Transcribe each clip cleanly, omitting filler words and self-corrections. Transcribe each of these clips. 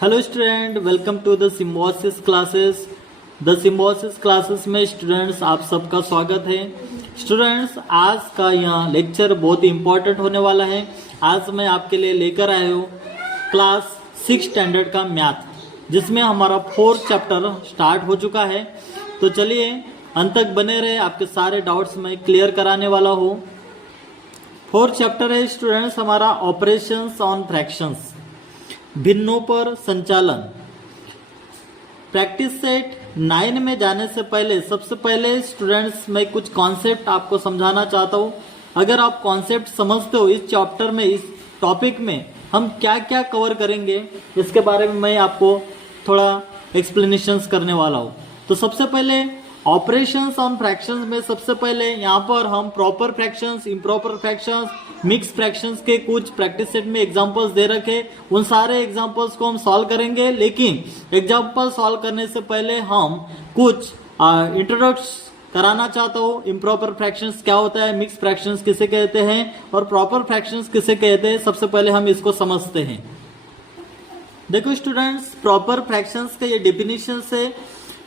Hello student, welcome to the Symbiosis classes. The Symbiosis classes में students आप सबका स्वागत है। स्टूडेंट्स, आज का यह लेक्चर बहुत ही इम्पोर्टेंट होने वाला है। आज मैं आपके लिए लेकर आया हूँ क्लास 6 स्टैंडर्ड का मैथ, जिसमें हमारा 4th चैप्टर स्टार्ट हो चुका है। तो चलिए अंत तक बने रहे, आपके सारे डाउट्स मैं क्लियर कराने वाला हूँ। 4th चैप्टर है स्टूडेंट्स हमारा ऑपरेशंस ऑन फ्रैक्शंस, भिन्नों पर संचालन। प्रैक्टिस सेट 9 में जाने से पहले सबसे पहले स्टूडेंट्स मैं कुछ कॉन्सेप्ट आपको समझाना चाहता हूँ। अगर आप कॉन्सेप्ट समझते हो, इस चैप्टर में, इस टॉपिक में हम क्या क्या कवर करेंगे, इसके बारे में मैं आपको थोड़ा एक्सप्लेनेशंस करने वाला हूँ। तो सबसे पहले ऑपरेशंस ऑन फ्रैक्शंस में सबसे पहले यहाँ पर हम proper fractions, improper fractions, mix fractions के कुछ प्रैक्टिस सेट में एग्जांपल्स दे रखे, उन सारे एग्जांपल्स को हम सॉल्व करेंगे। लेकिन एग्जांपल सॉल्व करने से पहले हम कुछ इंट्रोडक्शन कराना चाहता हूँ। इम्प्रॉपर फ्रैक्शंस क्या होता है, मिक्स फ्रैक्शंस किसे कहते हैं और प्रॉपर फ्रैक्शंस किसे कहते हैं, सबसे पहले हम इसको समझते हैं। देखो स्टूडेंट्स, प्रॉपर फ्रैक्शंस का ये डेफिनेशन से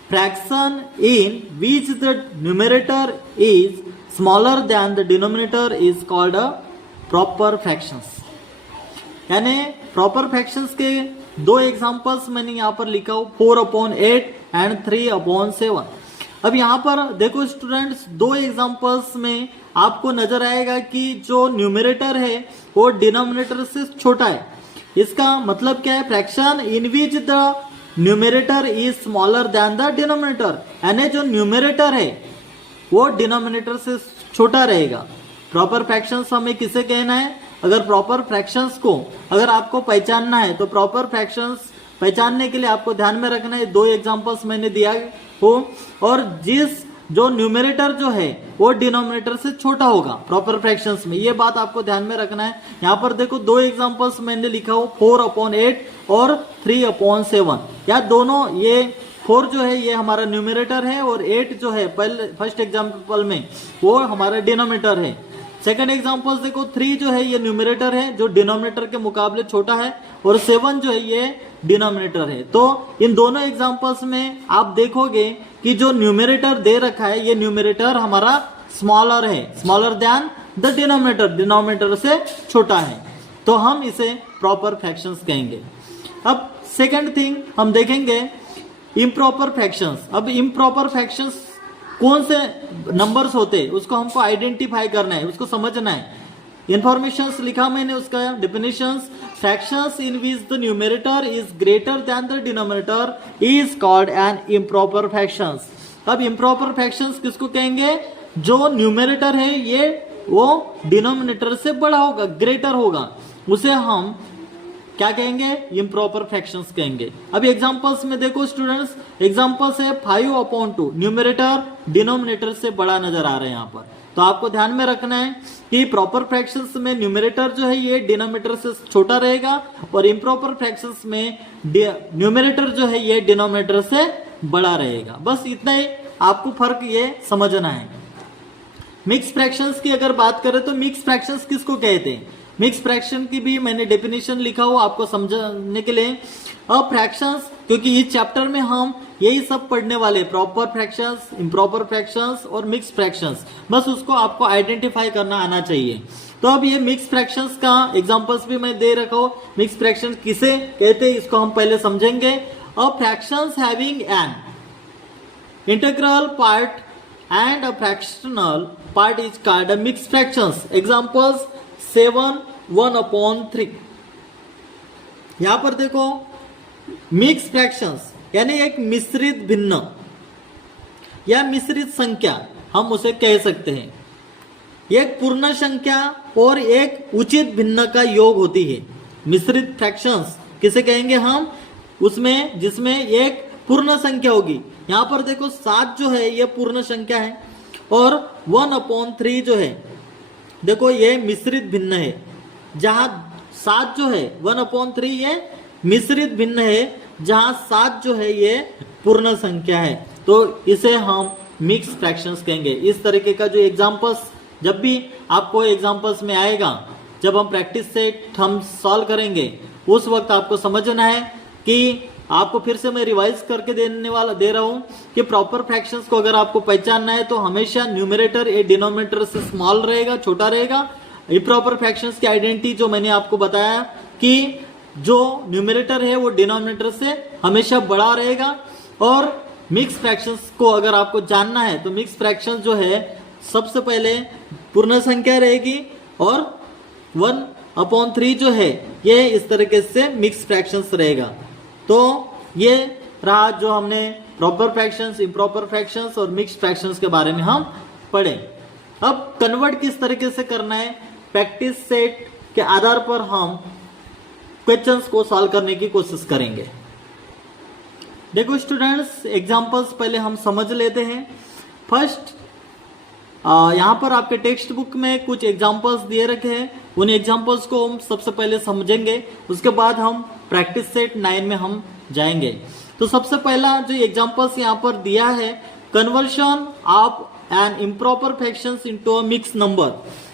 fraction in which the numerator is smaller than the denominator is called a proper fractions। यानी प्रॉपर फ्रैक्शंस के दो एग्जांपल्स मैंने यहाँ पर लिखा हूँ, 4/8 एंड 3/7। अब यहाँ पर देखो स्टूडेंट्स, दो एग्जांपल्स में आपको नजर आएगा कि जो न्यूमरेटर है वो डिनोमिनेटर से छोटा है। इसका मतलब क्या है, fraction in which the numerator is smaller than the denominator, यानी जो न्यूमरेटर है वो डिनोमिनेटर से छोटा रहेगा। प्रॉपर फ्रैक्शंस हमें किसे कहना है, अगर प्रॉपर फ्रैक्शंस को अगर आपको पहचानना है तो प्रॉपर फ्रैक्शंस पहचानने के लिए आपको ध्यान में रखना है, दो एग्जांपल्स मैंने दिया हो, और जो न्यूमरेटर जो है वो डिनोमिनेटर से छोटा होगा प्रॉपर फ्रैक्शंस में, ये बात आपको ध्यान में रखना है। यहाँ पर देखो दो एग्जांपल्स मैंने लिखा हो, 4/8 और 3/7। या दोनों, ये 4 जो है ये हमारा न्यूमरेटर है और 8 जो है पहले फर्स्ट एग्जांपल में वो हमारा डिनोमिनेटर है। सेकंड एग्जांपल देखो, 3 जो है ये न्यूमरेटर है जो डिनोमिनेटर के मुकाबले छोटा है, और 7 जो है ये डिनोमिनेटर है। तो इन दोनों एग्जांपल्स में आप देखोगे कि जो न्यूमरेटर दे रखा है ये न्यूमरेटर हमारा स्मॉलर है, smaller than the denominator, denominator से छोटा है, तो हम इसे प्रॉपर फ्रैक्शंस कहेंगे। अब सेकंड थिंग हम देखेंगे इम्प्रॉपर फ्रैक्शंस। अब इम्प्रॉपर फ्रैक्शंस कौन से नंबर्स होते हैं उसको हमको आइडेंटिफाई करना है, उसको समझना है। इंफॉर्मेशंस लिखा मैंने, उसका definitions, fractions in which the numerator is greater than the denominator is called an improper fractions. अब इम्प्रॉपर फ्रैक्शंस किसको कहेंगे, जो न्यूमरेटर है ये वो डिनोमिनेटर से बड़ा होगा, ग्रेटर होगा, उसे हम क्या कहेंगे, इम्प्रॉपर फ्रैक्शंस कहेंगे। अभी एग्जांपल्स में देखो स्टूडेंट्स, एग्जांपल्स है 5/2, न्यूमरेटर डिनोमिनेटर से बड़ा नजर आ रहे हैं यहाँ पर। तो आपको ध्यान में रखना है कि प्रॉपर फ्रैक्शंस में न्यूमरेटर जो है ये डिनोमिनेटर से छोटा रहेगा, और इम्प्रॉपर फ्रैक्शंस में न्यूमरेटर जो है ये डिनोमिनेटर से बड़ा रहेगा। बस इतना ही आपको फर्क ये समझना है। मिक्स फ्रैक्शंस की अगर बात करें तो मिक्स फ्रैक्शंस किसको कहते हैं, मिक्स फ्रैक्शन की भी मैंने डेफिनेशन लिखा हुआ आपको समझने के लिए। अब फ्रैक्शंस, क्योंकि इस चैप्टर में हम यही सब पढ़ने वाले, प्रॉपर फ्रैक्शंस, इम्प्रॉपर फ्रैक्शंस और मिक्स फ्रैक्शंस, बस उसको आपको आइडेंटिफाई करना आना चाहिए। तो अब ये मिक्स फ्रैक्शंस का एग्जांपल्स भी मैं दे रखा हूं, मिक्स फ्रैक्शन किसे कहते हैं इसको हम पहले समझेंगे। अब fractions having an integral part and a fractional part is called a mix fractions. Examples 7, 1/3। यहां पर देखो मिक्स फ्रैक्शंस यानी एक मिश्रित भिन्न या मिश्रित संख्या हम उसे कह सकते हैं। एक पूर्ण संख्या और एक उचित भिन्न का योग होती है। मिश्रित फ्रैक्शंस किसे कहेंगे हम, उसमें जिसमें एक पूर्ण संख्या होगी। यहां पर देखो 7 जो है ये पूर्ण संख्या है, और 1/3 जो है देखो ये मिश्रित भिन्न है। जहां 7 जो है 1/3 ये मिश्रित भिन्न है, जहां 7 जो है ये पूर्ण संख्या है, तो इसे हम मिक्स फ्रैक्शंस कहेंगे। इस तरीके का जो एग्जांपल्स जब भी आपको एग्जांपल्स में आएगा, जब हम प्रैक्टिस से हम सॉल्व करेंगे, उस वक्त आपको समझना है कि आपको फिर से मैं रिवाइज करके दे रहा हूं कि प्रॉपर फ्रैक्शंस को अगर आपको पहचानना है तो हमेशा न्यूमरेटर ए डिनोमिनेटर से स्मॉल रहेगा, छोटा रहेगा। इम्प्रॉपर फ्रैक्शंस की आइडेंटिटी जो मैंने आपको बताया कि जो न्यूमरेटर है वो डिनोमिनेटर से हमेशा बड़ा रहेगा। और मिक्स फ्रैक्शंस को अगर आपको जानना है तो मिक्स फ्रैक्शंस जो है सबसे पहले पूर्ण संख्या रहेगी और 1/3 जो है ये इस तरीके से मिक्स फ्रैक्शंस रहेगा। तो ये रहा जो हमने प्रॉपर फ्रैक्शंस, इम्प्रॉपर फ्रैक्शंस और मिक्स फ्रैक्शंस के बारे में हम पढ़े। अब कन्वर्ट किस तरीके से करना है, प्रैक्टिस सेट के आधार पर हम क्वेश्चंस को सॉल्व करने की कोशिश करेंगे। देखो स्टूडेंट्स, एग्जांपल्स पहले हम समझ लेते हैं। फर्स्ट यहाँ पर आपके टेक्स्ट बुक में कुछ एग्जांपल्स दिए रखे हैं, उन एग्जांपल्स को हम सबसे पहले समझेंगे, उसके बाद हम प्रैक्टिस सेट 9 में हम जाएंगे। तो सबसे पहला जो एग्जांपल्स यहाँ पर दिया है, conversion of an improper fractions into a mix number,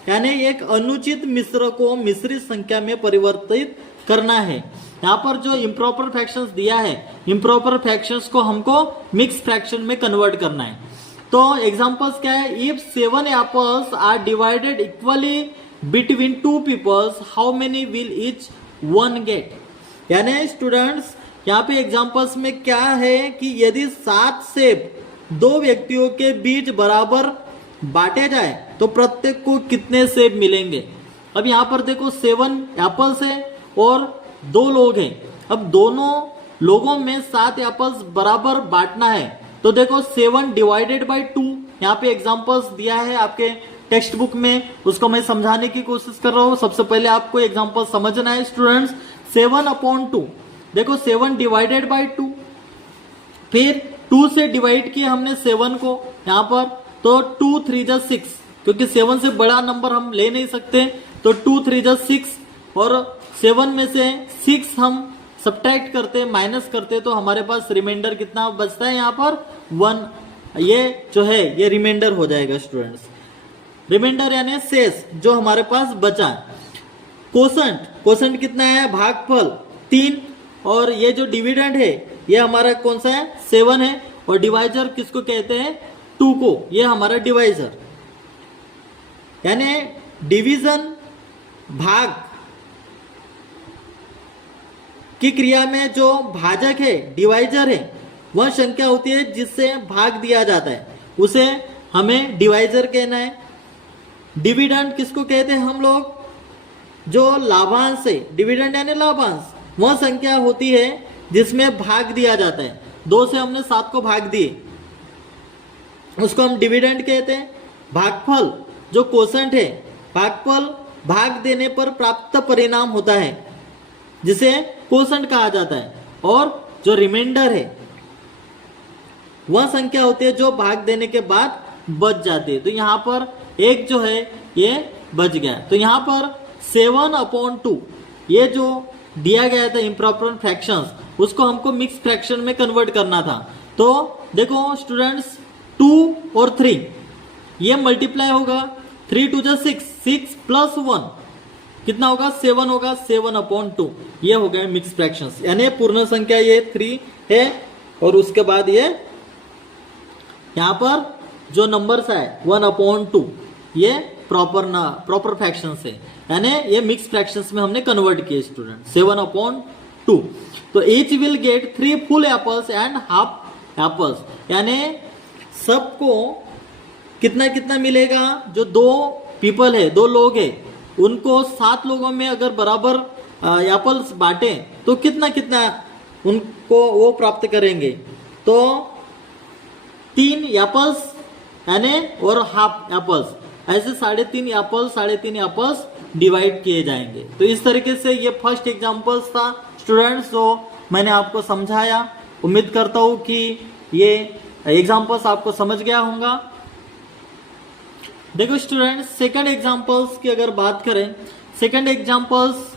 यानी एक अनुचित मिश्र को मिश्रित संख्या में परिवर्तित करना है। यहाँ पर जो इम्प्रॉपर फ्रैक्शंस दिया है, इम्प्रॉपर फ्रैक्शंस को हमको मिक्स फ्रैक्शन में कन्वर्ट करना है। तो एग्जांपल्स क्या है, if 7 apples are divided equally between 2 peoples, how many will each one get. यानी स्टूडेंट्स यहाँ पे एग्जांपल्स में क्या है कि यदि 7 सेब 2 व्यक्तियों के बीच बराबर बांटे जाए तो प्रत्येक को कितने सेब मिलेंगे। अब यहाँ पर देखो 7 एप्पल्स है और 2 लोग हैं। अब दोनों लोगों में 7 एप्पल्स बराबर बांटना है, तो देखो 7 डिवाइडेड बाई 2, यहाँ पे एग्जांपल्स दिया है आपके टेक्स्ट बुक में, उसको मैं समझाने की कोशिश कर रहा हूँ। सबसे पहले आपको एग्जांपल समझना है स्टूडेंट्स। 7/2, देखो 7 डिवाइडेड बाई 2, फिर 2 से डिवाइड किया हमने 7 को यहाँ पर, तो 2 3 जा 6, क्योंकि 7 से बड़ा नंबर हम ले नहीं सकते, तो 2 3 जा 6 और 7 में से 6 हम सब्ट्रैक्ट करते, माइनस करते, तो हमारे पास रिमाइंडर कितना बचता है यहाँ पर 1। ये जो है ये रिमाइंडर हो जाएगा स्टूडेंट्स। रिमाइंडर यानी शेष जो हमारे पास बचा। कोसेंट, कोसेंट कितना है, भागफल 3, और ये जो डिविडेंड है ये हमारा कौन सा है, 7 है, और डिवाइजर किसको कहते हैं, 2 को, ये हमारा डिवाइजर। यानी डिवीजन भाग की क्रिया में जो भाजक है, डिवाइजर है, वह संख्या होती है जिससे भाग दिया जाता है, उसे हमें डिवाइजर कहना है। डिविडेंड किसको कहते हैं हम लोग, जो लाभांश है, डिविडेंड यानी लाभांश, वह संख्या होती है जिसमें भाग दिया जाता है। 2 से हमने 7 को भाग दिए, उसको हम डिविडेंड कहते हैं। भागफल जो कोसेंट है, भागफल भाग देने पर प्राप्त परिणाम होता है जिसे कोसेंट कहा जाता है। और जो रिमाइंडर है वह संख्या होती है जो भाग देने के बाद बच जाती है। तो यहाँ पर एक जो है ये बच गया, तो यहाँ पर 7/2 ये जो दिया गया था इम्प्रॉपर फ्रैक्शंस, उसको हमको मिक्स फ्रैक्शन में कन्वर्ट करना था। तो देखो स्टूडेंट्स 2 और 3 ये मल्टीप्लाई होगा, 3 2 जा 6, 6 प्लस 1 कितना होगा, 7 होगा, 7/2 ये हो गया मिक्स फ्रैक्शंस। यानी पूर्ण संख्या ये 3 है और उसके बाद ये यहाँ पर जो नंबर्स है 1/2 ये प्रॉपर फ्रैक्शंस है, यानी ये मिक्स फ्रैक्शंस में हमने कन्वर्ट किए स्टूडेंट। 7/2, तो each will get 3 full apples and half apples, यानी सबको कितना कितना मिलेगा, जो 2 पीपल है, 2 लोग है, उनको 7 लोगों में अगर बराबर एप्पल्स बांटे तो कितना कितना उनको वो प्राप्त करेंगे, तो 3 एप्पल्स यानी और हाफ एप्पल्स, ऐसे 3.5 एप्पल्स डिवाइड किए जाएंगे। तो इस तरीके से ये फर्स्ट एग्जांपल्स था स्टूडेंट्स, जो मैंने आपको समझाया। उम्मीद करता हूँ कि ये एग्जांपल्स आपको समझ गया होगा। देखो स्टूडेंट्स, सेकंड एग्जांपल्स की अगर बात करें, second examples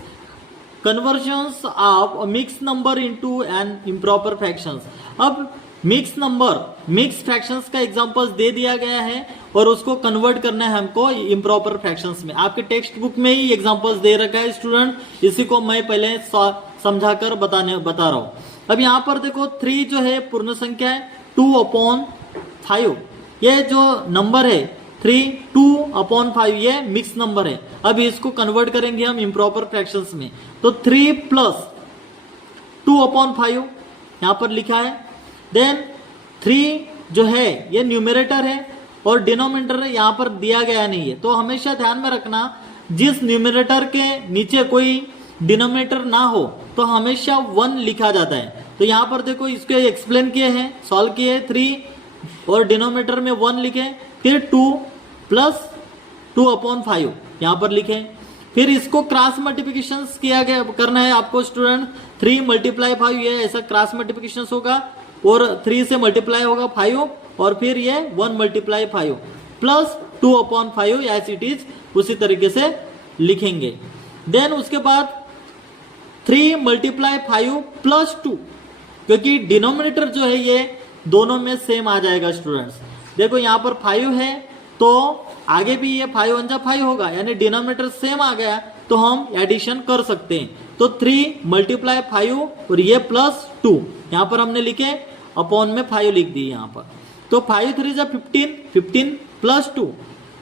conversions of mix number into an improper fractions. अब मिक्स नंबर, मिक्स फ्रैक्शंस का एग्जांपल्स दे दिया गया है और उसको कन्वर्ट करना है हमको इम्प्रॉपर फ्रैक्शंस में। आपके टेक्स्ट बुक में ही एग्जांपल्स दे रखा है स्टूडेंट, इसी को मैं पहले समझाकर बता रहा हूं। अब यहाँ पर देखो 3 जो है पूर्ण संख्या है, 2/5 ये जो नंबर है 3 2/5 ये मिक्स नंबर है। अब इसको कन्वर्ट करेंगे हम इम्प्रॉपर फ्रैक्शंस में, तो 3 + 2/5 यहाँ पर लिखा है। देन 3 जो है ये न्यूमरेटर है और डिनोमिनेटर यहाँ पर दिया गया नहीं है, तो हमेशा ध्यान में रखना जिस न्यूमरेटर के नीचे कोई डिनोमिनेटर ना हो तो हमेशा 1 लिखा जाता है। तो यहाँ पर देखो इसको एक्सप्लेन किए हैं, सॉल्व किए 3 और डिनोमिनेटर में 1 लिखे, फिर 2 + 2/5 यहाँ पर लिखे, फिर इसको क्रॉस मल्टीप्लिकेशन किया गया करना है आपको स्टूडेंट। 3 × 5 ये ऐसा क्रॉस मल्टीप्लिकेशन होगा और 3 से मल्टीप्लाई होगा 5 और फिर ये 1 × 5 + 2/5 एज इट इज उसी तरीके से लिखेंगे। देन उसके बाद 3 × 5 + 2 क्योंकि डिनोमिनेटर जो है ये दोनों में सेम आ जाएगा स्टूडेंट्स। देखो यहाँ पर 5 है तो आगे भी ये 5 × 5 होगा, यानी डिनोमिनेटर सेम आ गया तो हम एडिशन कर सकते हैं। तो 3 × 5 और ये +2 यहाँ पर हमने लिखे, अपॉन में 5 लिख दिए यहाँ पर, तो 5 × 3 = 15, 15 + 2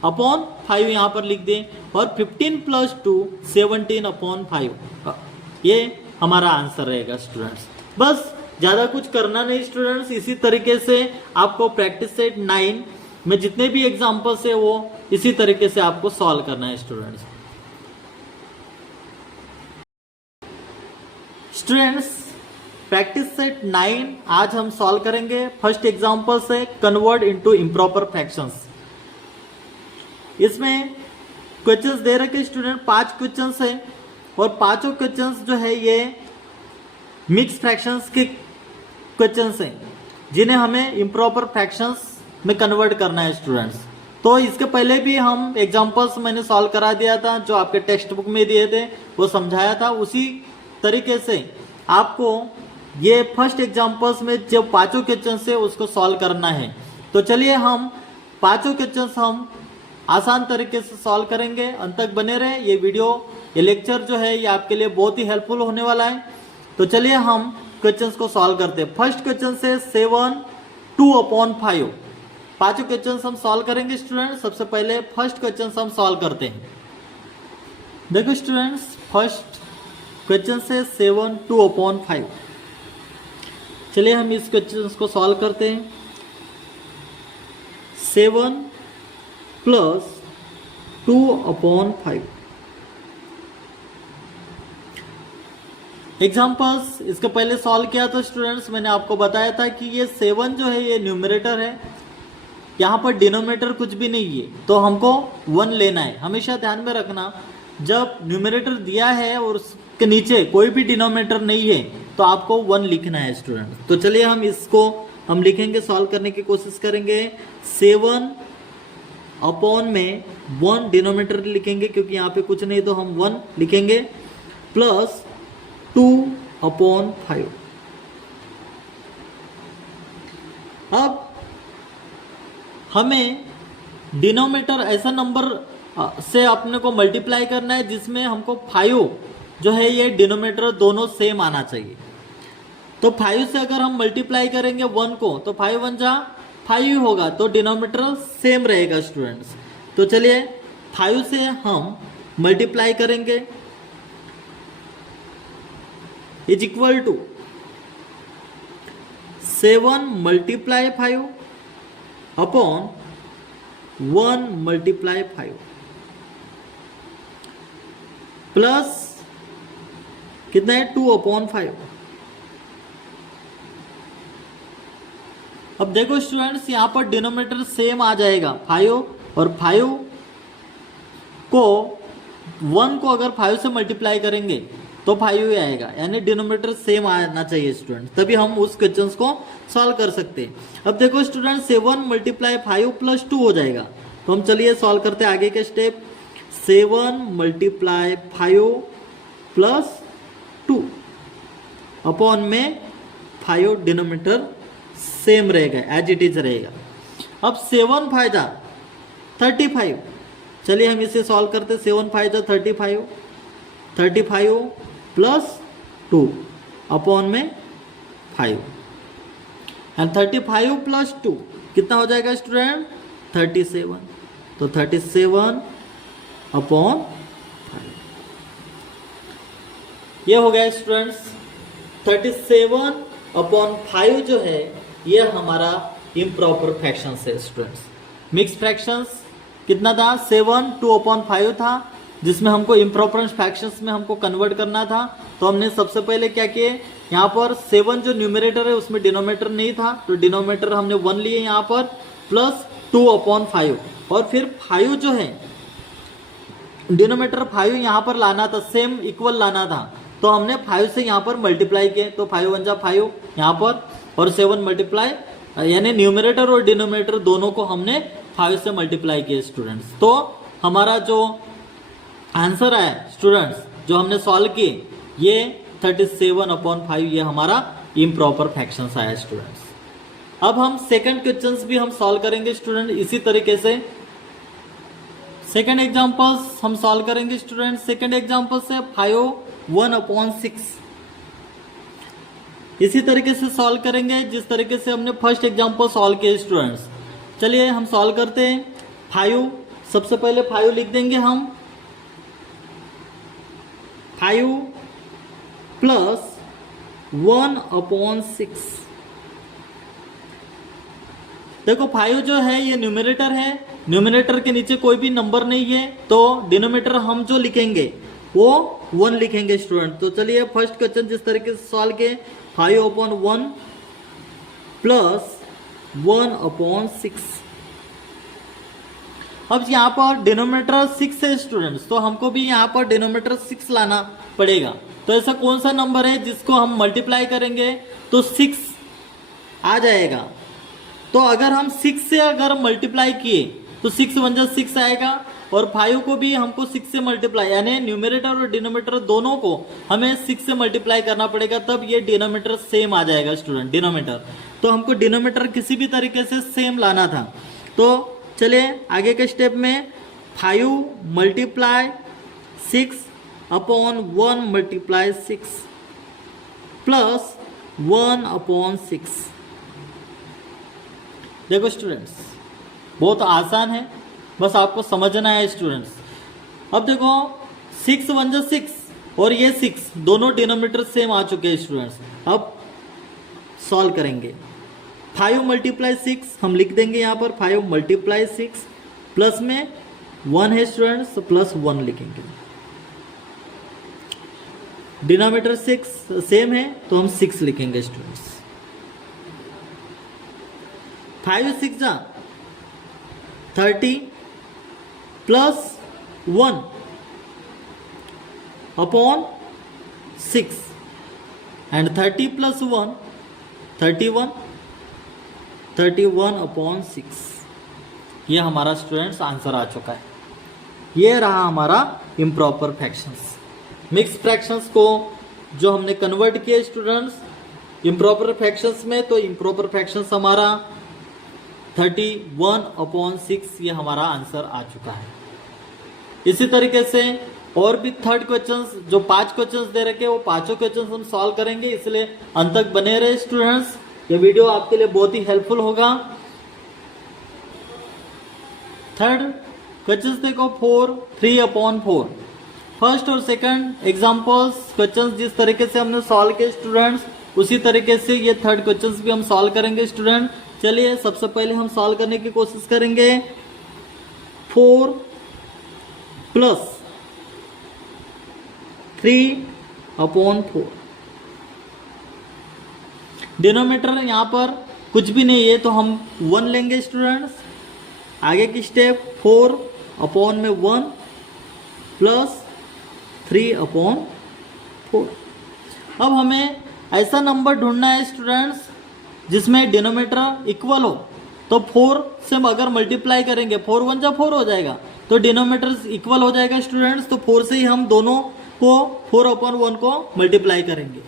अपॉन 5 यहाँ पर लिख दें, और 15 + 2 17/5 ये हमारा आंसर रहेगा स्टूडेंट्स। बस ज्यादा कुछ करना नहीं स्टूडेंट्स, इसी तरीके से आपको प्रैक्टिस सेट 9 में जितने भी एग्जांपल्स है वो इसी तरीके से आपको सॉल्व करना है स्टूडेंट्स। स्टूडेंट्स प्रैक्टिस सेट 9 आज हम सॉल्व करेंगे। फर्स्ट एग्जांपल से कन्वर्ट इनटू इम्प्रॉपर फ्रैक्शंस। इसमें क्वेश्चंस दे रखे स्टूडेंट, 5 क्वेश्चंस है और पांचों क्वेश्चंस जो है ये मिक्स फ्रैक्शंस के क्वेश्चंस हैं जिन्हें हमें इम्प्रॉपर फ्रैक्शंस में कन्वर्ट करना है स्टूडेंट्स। तो इसके पहले भी हम एग्जांपल्स मैंने सॉल्व करा दिया था, जो आपके टेक्स्ट बुक में दिए थे वो समझाया था, उसी तरीके से आपको ये फर्स्ट एग्जांपल्स में जो पांचों क्वेश्चंस है उसको सॉल्व करना है। तो चलिए हम पांचों क्वेश्चंस हम आसान तरीके से सॉल्व करेंगे, अंत तक बने रहे। ये वीडियो ये लेक्चर जो है ये आपके लिए बहुत ही हेल्पफुल होने वाला है। तो चलिए हम क्वेश्चंस को सॉल्व करते हैं। फर्स्ट क्वेश्चन से 7 2/5 पांचों क्वेश्चंस हम सॉल्व करेंगे स्टूडेंट। सबसे पहले फर्स्ट क्वेश्चन हम सॉल्व करते हैं। देखो स्टूडेंट्स फर्स्ट क्वेश्चन से 7 2/5, चलिए हम इस क्वेश्चन को सॉल्व करते हैं। 7 + 2/5 एग्जाम्पल्स इसके पहले सॉल्व किया था स्टूडेंट्स, मैंने आपको बताया था कि ये 7 जो है ये न्यूमरेटर है, यहाँ पर डिनोमिनेटर कुछ भी नहीं है तो हमको 1 लेना है। हमेशा ध्यान में रखना जब न्यूमरेटर दिया है और उसके नीचे कोई भी डिनोमिनेटर नहीं है तो आपको 1 लिखना है स्टूडेंट। तो चलिए हम इसको हम लिखेंगे, सॉल्व करने की कोशिश करेंगे। 7 अपॉन में 1 डिनोमिनेटर लिखेंगे क्योंकि यहाँ पे कुछ नहीं तो हम 1 लिखेंगे, प्लस 2/5। अब हमें डिनोमिनेटर ऐसा नंबर से अपने को मल्टीप्लाई करना है जिसमें हमको 5 जो है ये डिनोमिनेटर दोनों सेम आना चाहिए। तो 5 से अगर हम मल्टीप्लाई करेंगे 1 को तो 5 × 1 = 5 होगा, तो डिनोमिनेटर सेम रहेगा स्टूडेंट्स। तो चलिए 5 से हम मल्टीप्लाई करेंगे is equal to 7 × 5 upon 1 × 5 plus कितना है 2/5। अब देखो स्टूडेंट्स यहाँ पर डिनोमिनेटर सेम आ जाएगा 5 और 5 को 1 को अगर 5 से मल्टीप्लाई करेंगे तो 5 ही आएगा, यानी डिनोमिनेटर सेम आना चाहिए स्टूडेंट, तभी हम उस क्वेश्चन को सॉल्व कर सकते हैं। अब देखो स्टूडेंट 7 × 5 + 2 हो जाएगा, तो हम चलिए सॉल्व करते हैं आगे के स्टेप। 7 × 5 + 2 अपॉन में 5 डिनोमिनेटर सेम रहेगा, एज इट इज रहेगा। अब 7 × 5 35। चलिए हम इसे सॉल्व करते, 7 5 जा 35, 35 प्लस 2 अपॉन में 5, एंड 35 प्लस 2 कितना हो जाएगा स्टूडेंट? 37। तो 37 अपॉन 5, ये हो गया स्टूडेंट्स। 37 अपॉन 5 जो है ये हमारा इम्प्रॉपर फ्रैक्शन है स्टूडेंट्स। मिक्स फ्रैक्शंस कितना था? 7 2 अपॉन 5 था, जिसमें हमको इम्प्रॉपर फ्रैक्शंस में हमको कन्वर्ट करना था। तो हमने सबसे पहले क्या किए, यहाँ पर 7 जो न्यूमरेटर है उसमें डिनोमिनेटर नहीं था, तो डिनोमिनेटर हमने 1 लिए यहाँ पर, प्लस 2 अपॉन 5, और फिर 5 जो है डिनोमिनेटर 5 यहाँ पर लाना था, सेम इक्वल लाना था, तो हमने 5 से यहाँ पर मल्टीप्लाई किए, तो 5 1 जा 5 यहाँ पर, और 7 मल्टीप्लाई, यानी न्यूमरेटर और डिनोमिनेटर दोनों को हमने 5 से मल्टीप्लाई किए स्टूडेंट्स। तो हमारा जो आंसर है स्टूडेंट्स, जो हमने सॉल्व किए, ये 37 अपॉन 5 ये हमारा इम्प्रॉपर फ्रैक्शंस आया स्टूडेंट्स। अब हम सेकंड क्वेश्चंस भी हम सॉल्व करेंगे स्टूडेंट इसी तरीके से। सेकंड एग्जांपल्स हम सॉल्व करेंगे स्टूडेंट। सेकंड एग्जांपल से 5 1 अपॉन 6 इसी तरीके से सॉल्व करेंगे जिस तरीके से हमने फर्स्ट एग्जांपल सॉल्व किए स्टूडेंट्स। चलिए हम सॉल्व करते हैं। 5, सबसे पहले 5 लिख देंगे हम, 5 प्लस 1 अपॉन 6। देखो 5 जो है ये न्यूमरेटर है, न्यूमरेटर के नीचे कोई भी नंबर नहीं है, तो डिनोमिनेटर हम जो लिखेंगे वो 1 लिखेंगे स्टूडेंट। तो चलिए फर्स्ट क्वेश्चन जिस तरीके से सॉल्व किए, 5 अपॉन 1 प्लस 1 अपॉन 6। अब यहाँ पर डिनोमिनेटर 6 है स्टूडेंट्स, तो हमको भी यहाँ पर डिनोमिनेटर 6 लाना पड़ेगा। तो ऐसा कौन सा नंबर है जिसको हम मल्टीप्लाई करेंगे तो 6 आ जाएगा। तो अगर हम 6 से अगर मल्टीप्लाई किए तो 6 1 जा 6 आएगा, और 5 को भी हमको 6 से मल्टीप्लाई, यानी न्यूमरेटर और डिनोमिनेटर दोनों को हमें 6 से मल्टीप्लाई करना पड़ेगा, तब ये डिनोमिनेटर सेम आ जाएगा स्टूडेंट, डिनोमिनेटर। तो हमको डिनोमिनेटर किसी भी तरीके से सेम लाना था। तो चलिए आगे के स्टेप में 5 multiply 6 upon 1 multiply 6 plus 1 upon 6। देखो स्टूडेंट्स बहुत आसान है, बस आपको समझना है स्टूडेंट्स। अब देखो 6 1 जा 6 और ये 6 दोनों डिनोमिनेटर सेम आ चुके हैं स्टूडेंट्स। अब सॉल्व करेंगे। 5 मल्टीप्लाई 6 हम लिख देंगे यहाँ पर, 5 मल्टीप्लाई 6 प्लस में 1 है स्टूडेंट्स, तो प्लस 1 लिखेंगे। डिनोमिनेटर 6 सेम है तो हम 6 लिखेंगे स्टूडेंट्स। 5 6 जा 30 plus 1 upon 6, and 30 plus 1 31, 31 upon 6। ये हमारा स्टूडेंट्स आंसर आ चुका है। ये रहा हमारा इम्प्रॉपर फ्रैक्शंस। मिक्स फ्रैक्शंस को जो हमने कन्वर्ट किए स्टूडेंट्स इम्प्रॉपर फ्रैक्शंस में, तो इम्प्रॉपर फ्रैक्शंस हमारा 31 अपॉन 6 ये हमारा आंसर आ चुका है। इसी तरीके से और भी थर्ड क्वेश्चंस, जो 5 क्वेश्चंस दे रखे वो 5 क्वेश्चंस हम सॉल्व करेंगे, इसलिए अंत तक बने रहे स्टूडेंट्स। ये वीडियो आपके लिए बहुत ही हेल्पफुल होगा। थर्ड क्वेश्चंस देखो 4 3 अपॉन 4। फर्स्ट और सेकंड एग्जांपल्स क्वेश्चंस जिस तरीके से हमने सॉल्व किए स्टूडेंट्स, उसी तरीके से ये थर्ड क्वेश्चंस भी हम सॉल्व करेंगे स्टूडेंट। चलिए सबसे पहले हम सॉल्व करने की कोशिश करेंगे। 4 प्लस 3 अपॉन 4। डिनोमिनेटर यहाँ पर कुछ भी नहीं है तो हम 1 लेंगे स्टूडेंट्स। आगे की स्टेप 4 अपॉन में 1 प्लस 3 अपॉन 4। अब हमें ऐसा नंबर ढूंढना है स्टूडेंट्स जिसमें डिनोमिनेटर इक्वल हो। तो 4 से हम अगर मल्टीप्लाई करेंगे 4 1 जा 4 हो जाएगा, तो डिनोमिनेटर इक्वल हो जाएगा स्टूडेंट्स। तो 4 से ही हम दोनों को 4 अपॉन 1 को मल्टीप्लाई करेंगे।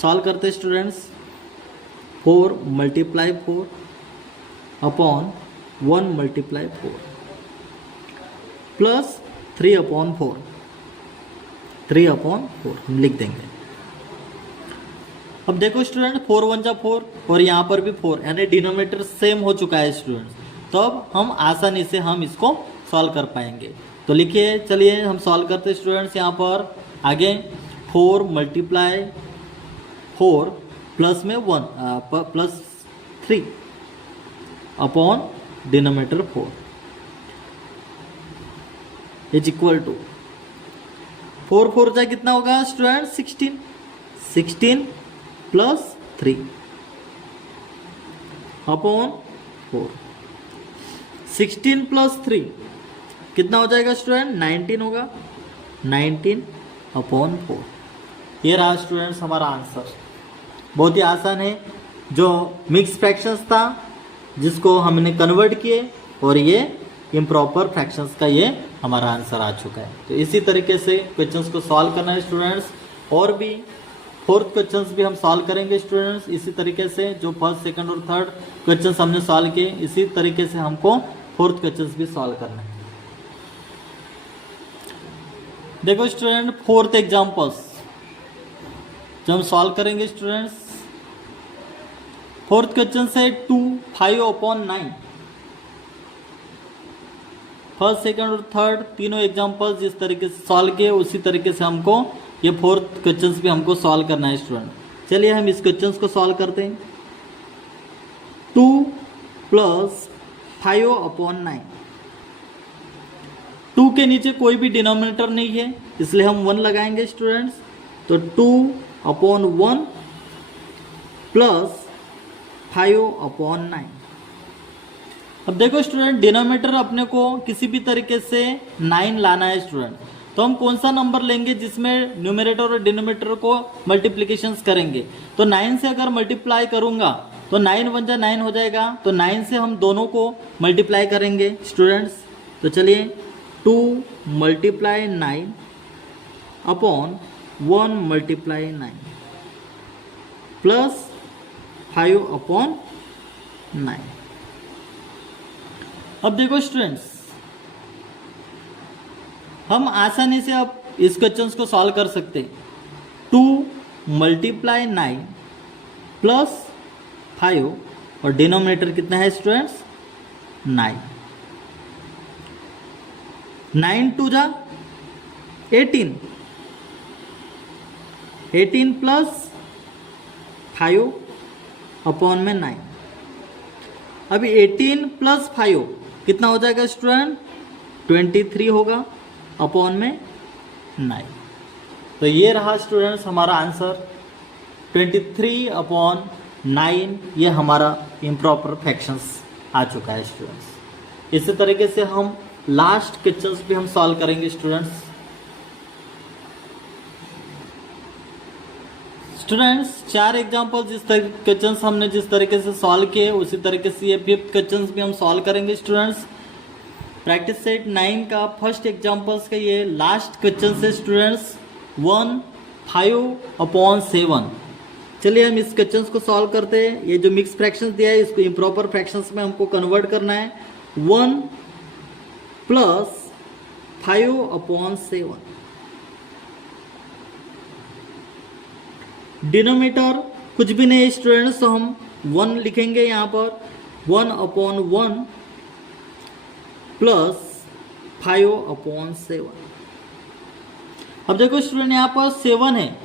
सॉल्व करते students. 4 multiply 4 upon 1 multiply 4 plus 3/4, 3/4 हम लिख देंगे। अब देखो स्टूडेंट 4 1 जा 4 और यहाँ पर भी 4, यानी डिनोमिनेटर सेम हो चुका है स्टूडेंट, तो अब हम आसानी से हम इसको सॉल्व कर पाएंगे। तो लिखिए, चलिए हम सॉल्व करते हैं स्टूडेंट्स। यहाँ पर आगे 4 मल्टीप्लाई 4 प्लस में 1 plus 3 upon denominator 4 is equal to 4 4 जा कितना होगा स्टूडेंट 16, 16 प्लस 3 अपॉन 4, 16 प्लस 3 कितना हो जाएगा स्टूडेंट 19 होगा, 19 अपॉन 4। ये रहा स्टूडेंट्स हमारा आंसर। बहुत ही आसान है, जो मिक्स फ्रैक्शंस था जिसको हमने कन्वर्ट किए और ये इम्प्रॉपर फ्रैक्शंस का ये हमारा आंसर आ चुका है। तो इसी तरीके से क्वेश्चंस को सॉल्व करना है स्टूडेंट्स। और भी फोर्थ क्वेश्चंस भी हम सॉल्व करेंगे स्टूडेंट्स इसी तरीके से, जो फर्स्ट सेकंड और थर्ड क्वेश्चंस हमने सॉल्व किए इसी तरीके से हमको फोर्थ क्वेश्चंस भी सॉल्व करना है। देखो स्टूडेंट फोर्थ एग्जांपल्स जो हम सॉल्व करेंगे स्टूडेंट्स, फोर्थ क्वेश्चन से 2 5/9। फर्स्ट सेकंड और थर्ड तीनों एग्जांपल्स जिस तरीके से सॉल्व किए उसी तरीके से हमको ये फोर्थ क्वेश्चंस भी हमको सॉल्व करना है स्टूडेंट। चलिए हम इस क्वेश्चंस को सॉल्व करते हैं। 2 प्लस 5/9, 2 के नीचे कोई भी डिनोमिनेटर नहीं है इसलिए हम 1 लगाएंगे स्टूडेंट्स। तो 2/1 प्लस 5/9। अब देखो स्टूडेंट डिनोमिनेटर अपने को किसी भी तरीके से 9 लाना है स्टूडेंट, तो हम कौन सा नंबर लेंगे जिसमें न्यूमरेटर और डिनोमिनेटर को मल्टीप्लिकेशंस करेंगे। तो 9 से अगर मल्टीप्लाई करूंगा तो 9 1 जा 9 हो जाएगा, तो 9 से हम दोनों को मल्टीप्लाई करेंगे स्टूडेंट्स। तो चलिए 2 मल्टीप्लाई 9 अपॉन 1 मल्टीप्लाई 9 प्लस 5/9। अब देखो स्टूडेंट्स हम आसानी से अब इस क्वेश्चन को सॉल्व कर सकते हैं। 2 मल्टीप्लाई 9 प्लस 5 और डिनोमिनेटर कितना है स्टूडेंट्स 9, 9 2 जा 18, 18 प्लस 5 अपॉन में 9। अभी 18 प्लस 5 कितना हो जाएगा स्टूडेंट 23 होगा अपॉन में 9। तो ये रहा स्टूडेंट्स हमारा आंसर 23/9। ये हमारा इम्प्रॉपर फ्रैक्शंस आ चुका है स्टूडेंट्स। इसी तरीके से हम लास्ट क्वेश्चंस भी हम सॉल्व करेंगे स्टूडेंट्स। स्टूडेंट्स 4 एग्जाम्पल क्वेश्चंस हमने जिस तरीके से सॉल्व किए उसी तरीके से ये 5th क्वेश्चंस भी हम सॉल्व करेंगे स्टूडेंट्स। प्रैक्टिस सेट 9 का फर्स्ट एग्जाम्पल्स का ये लास्ट क्वेश्चन है स्टूडेंट्स 1 5/7। चलिए हम इस क्वेश्चन को सॉल्व करते हैं। ये जो मिक्स फ्रैक्शंस दिया है इसको इम्प्रॉपर फ्रैक्शंस में हमको कन्वर्ट करना है। 1 प्लस 5/7, डिनोमिनेटर कुछ भी नहीं है स्टूडेंट्स, तो हम 1 लिखेंगे यहाँ पर 1/1 प्लस 5/7। अब देखो स्टूडेंट यहाँ पर 7 है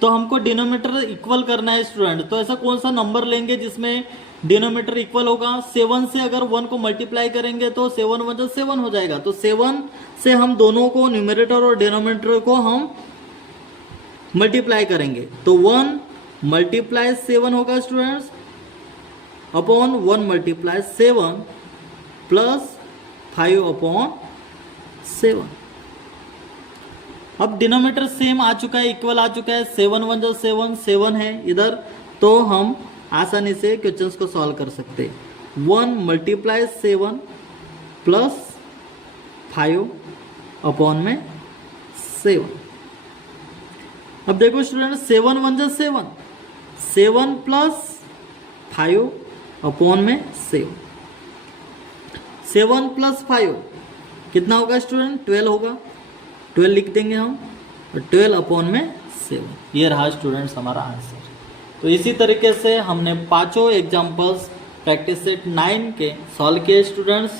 तो हमको डिनोमिनेटर इक्वल करना है स्टूडेंट। तो ऐसा कौन सा नंबर लेंगे जिसमें डिनोमिनेटर इक्वल होगा। 7 से अगर 1 को मल्टीप्लाई करेंगे तो 7 1 7 हो जाएगा। तो 7 से हम दोनों को न्यूमरेटर और डिनोमिनेटर को हम मल्टीप्लाई करेंगे। तो 1 मल्टीप्लाई 7 होगा स्टूडेंट्स अपॉन 1 मल्टीप्लाई 7 प्लस 5/7। अब डिनोमिनेटर सेम आ चुका है, इक्वल आ चुका है। 7 1 जो 7 7 है इधर, तो हम आसानी से क्वेश्चंस को सॉल्व कर सकते हैं। 1 मल्टीप्लाई 7 प्लस 5/7। अब देखो स्टूडेंट 7 1 जो 7 प्लस 5/7। 7 + 5 कितना होगा स्टूडेंट? 12 होगा। 12 लिख देंगे हम, 12/7। ये रहा स्टूडेंट्स हमारा आंसर। तो इसी तरीके से हमने पांचों एग्जाम्पल्स प्रैक्टिस सेट 9 के सॉल्व किए स्टूडेंट्स।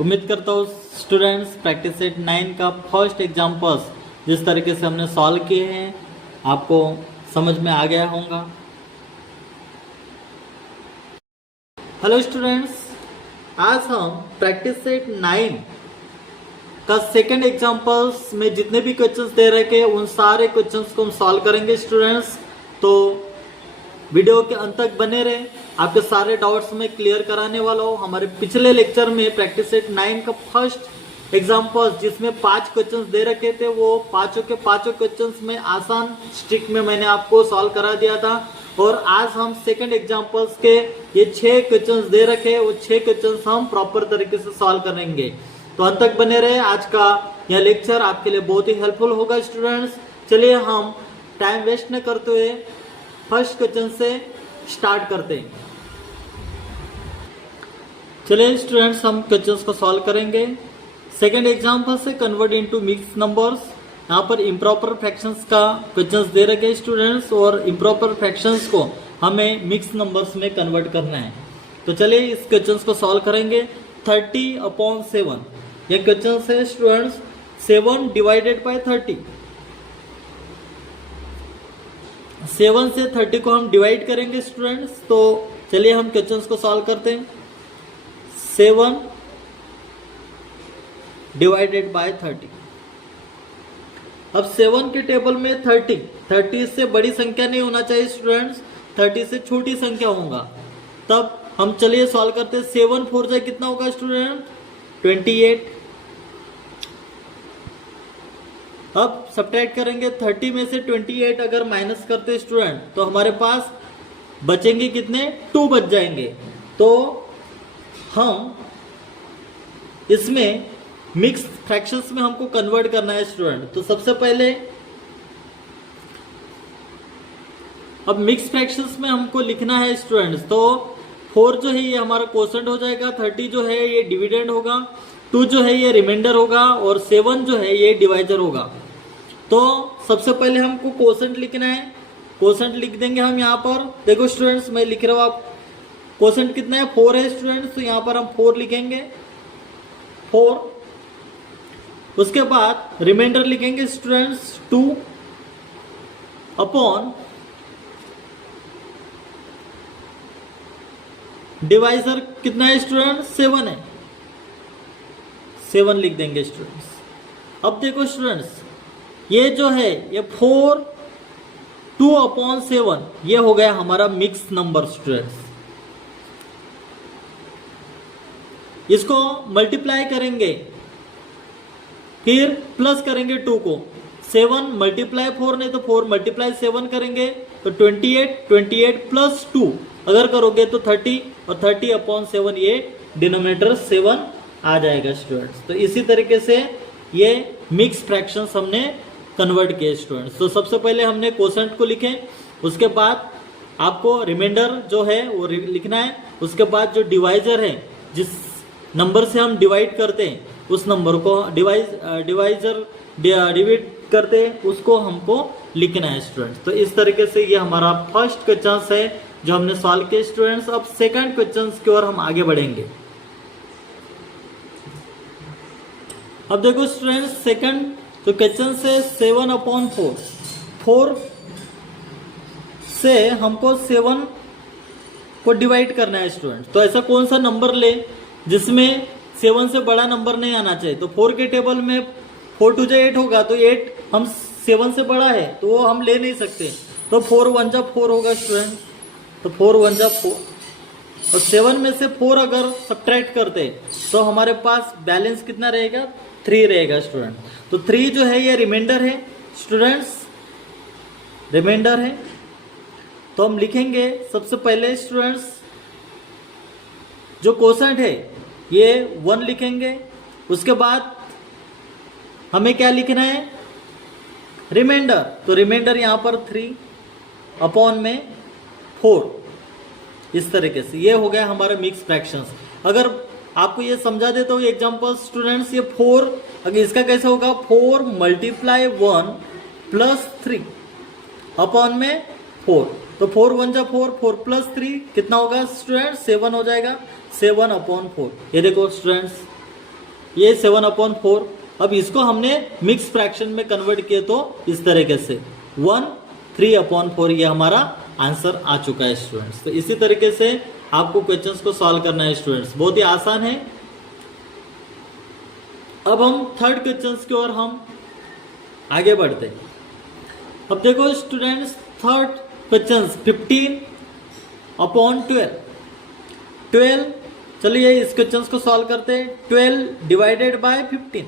उम्मीद करता हूँ स्टूडेंट्स प्रैक्टिस सेट 9 का फर्स्ट एग्जाम्पल्स जिस तरीके से हमने सॉल्व किए हैं आपको समझ में आ गया होगा। हेलो स्टूडेंट्स, आज हम प्रैक्टिस सेट 9 का सेकंड एग्जाम्पल्स में जितने भी क्वेश्चंस दे रखे उन सारे क्वेश्चंस को हम सॉल्व करेंगे स्टूडेंट्स। तो वीडियो के अंत तक बने रहे, आपके सारे डाउट्स में क्लियर कराने वाला हूँ। हमारे पिछले लेक्चर में प्रैक्टिस सेट 9 का फर्स्ट एग्जाम्पल्स जिसमें 5 क्वेश्चंस दे रखे थे वो पांचों के पांचों क्वेश्चंस में आसान स्ट्रिक में मैंने आपको सॉल्व करा दिया था। और आज हम सेकंड एग्जाम्पल्स के ये 6 क्वेश्चंस दे रखे वो 6 क्वेश्चंस हम प्रॉपर तरीके से सॉल्व करेंगे। तो अंत तक बने रहे, आज का यह लेक्चर आपके लिए बहुत ही हेल्पफुल होगा स्टूडेंट्स। चलिए हम टाइम वेस्ट न करते हुए फर्स्ट क्वेश्चन से स्टार्ट करते हैं। चलिए स्टूडेंट्स हम क्वेश्चंस को सॉल्व करेंगे। सेकंड एग्जांपल से कन्वर्ट इनटू मिक्स नंबर्स। यहाँ पर इम्प्रॉपर फ्रैक्शंस का क्वेश्चंस दे रखे स्टूडेंट्स और इम्प्रॉपर फ्रैक्शंस को हमें मिक्स नंबर्स में कन्वर्ट करना है। तो चलिए इस क्वेश्चंस को सॉल्व करेंगे। 30/7 ये क्वेश्चन है स्टूडेंट्स। 7 डिवाइडेड बाय 30, 7 से 30 को हम डिवाइड करेंगे स्टूडेंट्स। तो चलिए हम क्वेश्चंस को सॉल्व करते हैं। 7 डिवाइडेड बाय 30। अब 7 के टेबल में 30 से बड़ी संख्या नहीं होना चाहिए स्टूडेंट्स, 30 से छोटी संख्या होगा तब हम चलिए सॉल्व करते हैं। 7 4 जा कितना होगा स्टूडेंट? 28। अब सब्ट्रैक्ट करेंगे 30 में से 28 अगर माइनस करते स्टूडेंट तो हमारे पास बचेंगे कितने? 2 बच जाएंगे। तो हम इसमें मिक्स फ्रैक्शंस में हमको कन्वर्ट करना है स्टूडेंट। तो सबसे पहले अब मिक्स फ्रैक्शंस में हमको लिखना है स्टूडेंट्स। तो 4 जो है ये हमारा कोसेंट हो जाएगा, 30 जो है ये डिविडेंड होगा, 2 जो है ये रिमाइंडर होगा और 7 जो है ये डिवाइजर होगा। तो सबसे पहले हमको कोसेंट लिखना है। कोसेंट लिख देंगे हम यहाँ पर। देखो स्टूडेंट्स मैं लिख रहा हूँ, आप कोसेंट कितना है? 4 है स्टूडेंट्स। तो यहाँ पर हम 4 लिखेंगे, 4। उसके बाद रिमाइंडर लिखेंगे स्टूडेंट्स 2 अपॉन डिवाइजर कितना है स्टूडेंट्स? 7 है, 7 लिख देंगे स्टूडेंट्स। अब देखो स्टूडेंट्स ये जो है ये 4 2/7 ये हो गया हमारा मिक्स नंबर स्टूडेंट्स। इसको मल्टीप्लाई करेंगे फिर प्लस करेंगे 2 को। 7 मल्टीप्लाई 4 नहीं तो 4 मल्टीप्लाई 7 करेंगे तो 28 प्लस 2 अगर करोगे तो 30 और 30/7 ये डिनोमिनेटर 7 आ जाएगा स्टूडेंट्स। तो इसी तरीके से ये मिक्स फ्रैक्शंस हमने कन्वर्ट किए स्टूडेंट्स। तो सबसे पहले हमने कोसेंट को लिखे, उसके बाद आपको रिमाइंडर जो है वो लिखना है, उसके बाद जो डिवाइजर है जिस नंबर से हम डिवाइड करते हैं उस नंबर को डिवाइड करते हैं उसको हमको लिखना है स्टूडेंट्स। तो इस तरीके से ये हमारा फर्स्ट क्वेश्चन है जो हमने सॉल्व किए स्टूडेंट्स। अब सेकंड क्वेश्चन की ओर हम आगे बढ़ेंगे। अब देखो स्टूडेंट्स सेकंड तो क्वेश्चन से 7/4, 4 से हमको 7 को डिवाइड करना है स्टूडेंट। तो ऐसा कौन सा नंबर ले जिसमें 7 से बड़ा नंबर नहीं आना चाहिए। तो 4 के टेबल में 4 2 जा 8 होगा, तो 8 हम 7 से बड़ा है तो वो हम ले नहीं सकते। तो 4 1 जा 4 होगा स्टूडेंट। तो 4 1 जा 4 और 7 में से 4 अगर सब्ट्रैक्ट करते तो हमारे पास बैलेंस कितना रहेगा? 3 रहेगा स्टूडेंट। तो 3 जो है ये रिमाइंडर है स्टूडेंट्स, रिमाइंडर है। तो हम लिखेंगे सबसे पहले स्टूडेंट्स जो कोसेंट है ये 1 लिखेंगे। उसके बाद हमें क्या लिखना है? रिमाइंडर। तो रिमाइंडर यहाँ पर 3/4 इस तरीके से ये हो गया हमारा मिक्स फ्रैक्शंस। अगर आपको ये समझा देता हूँ एग्जाम्पल स्टूडेंट्स। ये 4, अगर इसका कैसे होगा, 4 मल्टीप्लाई 1 प्लस 3 अपॉन में 4, तो 4 1 जा 4, 4 प्लस 3 कितना होगा स्टूडेंट्स, 7 हो जाएगा, 7 अपॉन 4। ये देखो स्टूडेंट्स, ये 7 अपॉन 4। अब इसको हमने मिक्स फ्रैक्शन में कन्वर्ट किए तो इस तरीके से 1 3 अपॉन 4, ये हमारा आंसर आ चुका है स्टूडेंट्स। तो इसी तरीके से आपको क्वेश्चंस को सॉल्व करना है स्टूडेंट्स, बहुत ही आसान है। अब हम थर्ड क्वेश्चंस की ओर हम आगे बढ़ते हैं। अब देखो स्टूडेंट्स, थर्ड क्वेश्चंस 15 अपॉन 12। चलिए इस क्वेश्चंस को सॉल्व करते हैं। 12 डिवाइडेड बाय 15।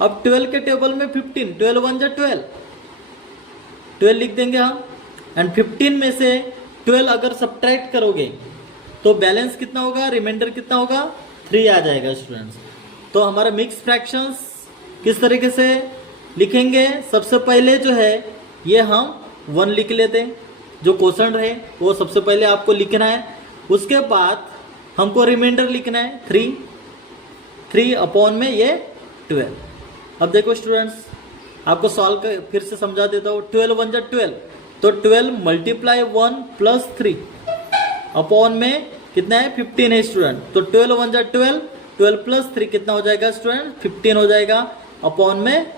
अब 12 के टेबल में 15, 12 1 जा 12, 12 लिख देंगे हम। एंड 15 में से 12 अगर सब्ट्रैक्ट करोगे तो बैलेंस कितना होगा, रिमाइंडर कितना होगा, 3 आ जाएगा स्टूडेंट्स। तो हमारा मिक्स फ्रैक्शंस किस तरीके से लिखेंगे, सबसे पहले जो है ये हम 1 लिख लेते हैं, जो क्वेश्चन रहे वो सबसे पहले आपको लिखना है। उसके बाद हमको रिमाइंडर लिखना है 3 अपॉन में ये 12। अब देखो स्टूडेंट्स, आपको सॉल्व कर फिर से समझा देता हूँ। 12 1 जा 12, तो 12 मल्टीप्लाई 1 प्लस 3 अपॉन में कितना है, 15 है स्टूडेंट। तो 12 1 जा 12, 12 प्लस 3 कितना हो जाएगा स्टूडेंट, 15 हो जाएगा, अपॉन में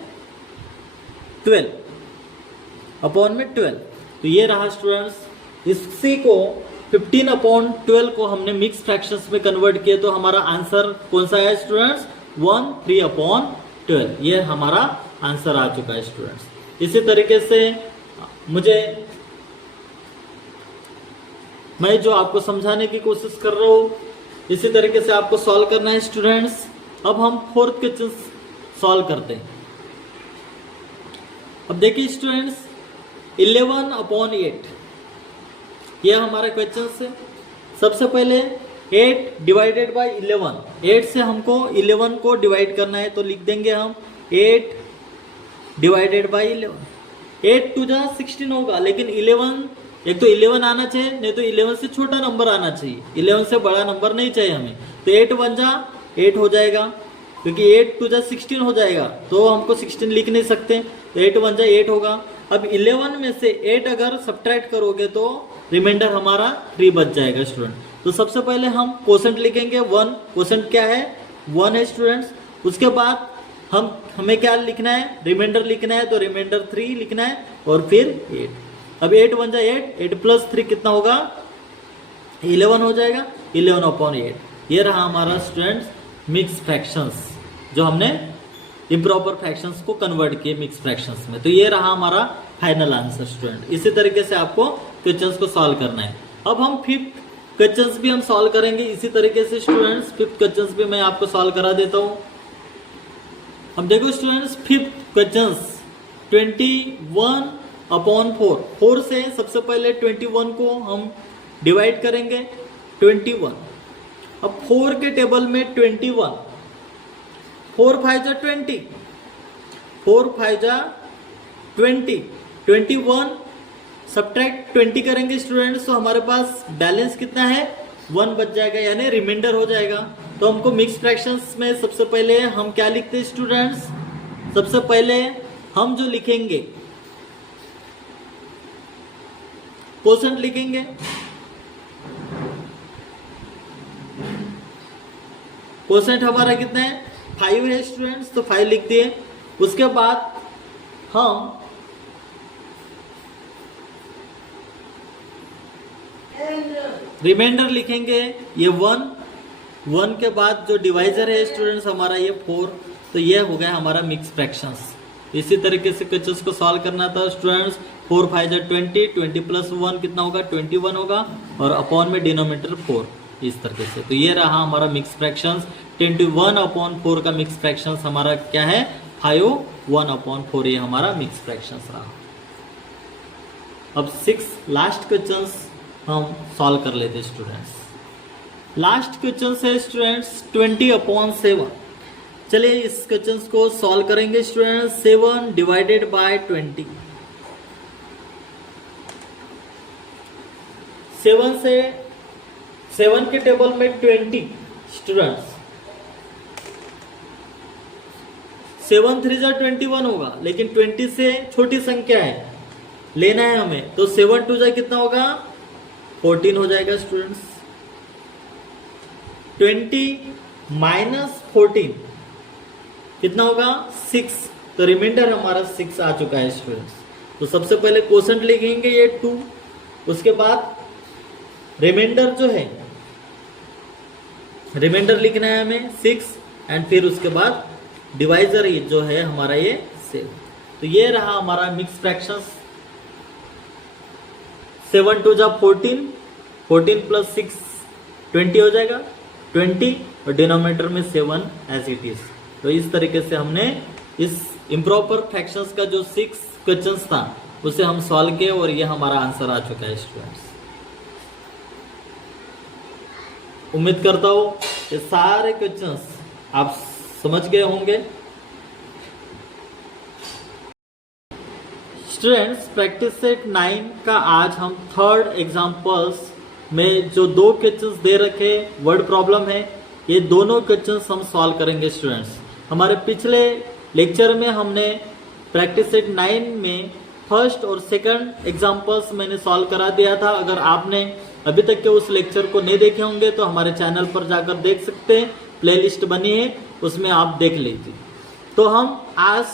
12, अपॉन में 12। तो ये रहा स्टूडेंट्स। इसी को 15 अपॉन 12 को हमने मिक्स फ्रैक्शंस में कन्वर्ट किए तो हमारा आंसर कौन सा है स्टूडेंट्स, 1 3 अपॉन 12। ये हमारा आंसर आ चुका है स्टूडेंट्स। इसी तरीके से मैं जो आपको समझाने की कोशिश कर रहा हूँ, इसी तरीके से आपको सॉल्व करना है स्टूडेंट्स। अब हम फोर्थ क्वेश्चन सॉल्व करते हैं। अब देखिए स्टूडेंट्स, 11 अपॉन 8, यह हमारा क्वेश्चन है। सबसे पहले 8 डिवाइडेड बाय 11, 8 से हमको 11 को डिवाइड करना है, तो लिख देंगे हम 8 डिवाइडेड बाय 11। 8 2 जा 16 होगा, लेकिन 11, एक तो 11 आना चाहिए, नहीं तो 11 से छोटा नंबर आना चाहिए, 11 से बड़ा नंबर नहीं चाहिए हमें। तो 8 1 जा 8 हो जाएगा, क्योंकि 8 2 जा 16 हो जाएगा, तो हमको 16 लिख नहीं सकते, तो 8 1 जा 8 होगा। अब 11 में से 8 अगर सब्ट्रैक्ट करोगे तो रिमाइंडर हमारा 3 बच जाएगा स्टूडेंट। तो सबसे पहले हम क्वोशेंट लिखेंगे 1, क्वोशेंट क्या है, 1 है स्टूडेंट्स। उसके बाद हमें क्या लिखना है, रिमाइंडर लिखना है, तो रिमाइंडर 3 लिखना है, और फिर 8। अब 8 1 जा 8, 8 प्लस 3 कितना होगा, 11 हो जाएगा, 11 अपॉन 8। ये रहा हमारा स्टूडेंट्स मिक्स फ्रैक्शंस, जो हमने इम्प्रॉपर फ्रैक्शंस को कन्वर्ट किए मिक्स फ्रैक्शंस में। तो ये रहा हमारा फाइनल आंसर स्टूडेंट। इसी तरीके से आपको क्वेश्चंस को सॉल्व करना है। अब हम फिफ्थ क्वेश्चंस भी हम सॉल्व करेंगे इसी तरीके से स्टूडेंट्स। फिफ्थ क्वेश्चंस भी मैं आपको सॉल्व करा देता हूँ। अब देखो स्टूडेंट्स, फिफ्थ क्वेश्चंस 21 अपॉन 4, 4 से सबसे पहले 21 को हम डिवाइड करेंगे 21। अब 4 के टेबल में 21, 4 5 जा 20, 4 5 जा 20, 21 सब्ट्रैक्ट 20 करेंगे स्टूडेंट्स, तो हमारे पास बैलेंस कितना है, 1 बच जाएगा, यानी रिमाइंडर हो जाएगा। तो हमको मिक्स फ्रैक्शंस में सबसे पहले हम क्या लिखते हैं स्टूडेंट्स, सबसे पहले हम जो लिखेंगे क्वोशेंट लिखेंगे। क्वोशेंट हमारा कितना है, 5 है स्टूडेंट्स, तो 5 लिख दिए। उसके बाद हम रिमाइंडर लिखेंगे, ये 1 के बाद जो डिवाइजर है स्टूडेंट्स हमारा ये 4, तो ये हो गया हमारा मिक्स फ्रैक्शंस। इसी तरीके से क्वेश्चंस को सॉल्व करना था स्टूडेंट्स। 4 5 जा 20, 20 प्लस 1 कितना होगा, 21 होगा, और अपॉन में डिनोमिनेटर 4, इस तरीके से। तो ये रहा हमारा मिक्स फ्रैक्शंस। 21 अपॉन 4 का मिक्स फ्रैक्शंस हमारा क्या है, 5 1 अपॉन 4, ये हमारा मिक्स फ्रैक्शंस रहा। अब 6 लास्ट क्वेश्चंस हम सॉल्व कर लेते हैं स्टूडेंट्स। लास्ट क्वेश्चन है स्टूडेंट्स 20 अपॉन 7। चलिए इस क्वेश्चन को सॉल्व करेंगे स्टूडेंट्स। 7 डिवाइडेड बाय 20, 7 से 7 के टेबल में 20 स्टूडेंट्स 7 3 जा 21 होगा, लेकिन 20 से छोटी संख्या है, लेना है हमें, तो 7 2 जा कितना होगा 14 हो जाएगा स्टूडेंट्स। 20 माइनस 14 कितना होगा 6, तो रिमाइंडर हमारा 6 आ चुका है स्टूडेंट्स। तो सबसे पहले क्वोशंट लिखेंगे ये 2, उसके बाद रिमाइंडर जो है, रिमाइंडर लिखना है हमें 6, एंड फिर उसके बाद डिवाइजर जो है हमारा ये 7। तो ये रहा हमारा मिक्स फ्रैक्शंस। 7 2 जा 14, 14 प्लस 6 20 हो जाएगा, 20 और डिनोमिनेटर में 7 एज इट इज। तो इस तरीके से हमने इस इम्प्रॉपर फ्रैक्शंस का जो 6 क्वेश्चंस था उसे हम सॉल्व किए, और ये हमारा आंसर आ चुका है स्टूडेंट्स। उम्मीद करता हूं ये सारे क्वेश्चंस आप समझ गए होंगे। स्टूडेंट्स प्रैक्टिस सेट 9 का आज हम थर्ड एग्जांपल्स में जो 2 क्वेश्चंस दे रखे वर्ड प्रॉब्लम है, ये दोनों क्वेश्चंस हम सॉल्व करेंगे स्टूडेंट्स। हमारे पिछले लेक्चर में हमने प्रैक्टिस सेट 9 में फर्स्ट और सेकंड एग्जांपल्स मैंने सॉल्व करा दिया था। अगर आपने अभी तक के उस लेक्चर को नहीं देखे होंगे तो हमारे चैनल पर जाकर देख सकते हैं, प्लेलिस्ट बनी है उसमें आप देख लीजिए। तो हम आज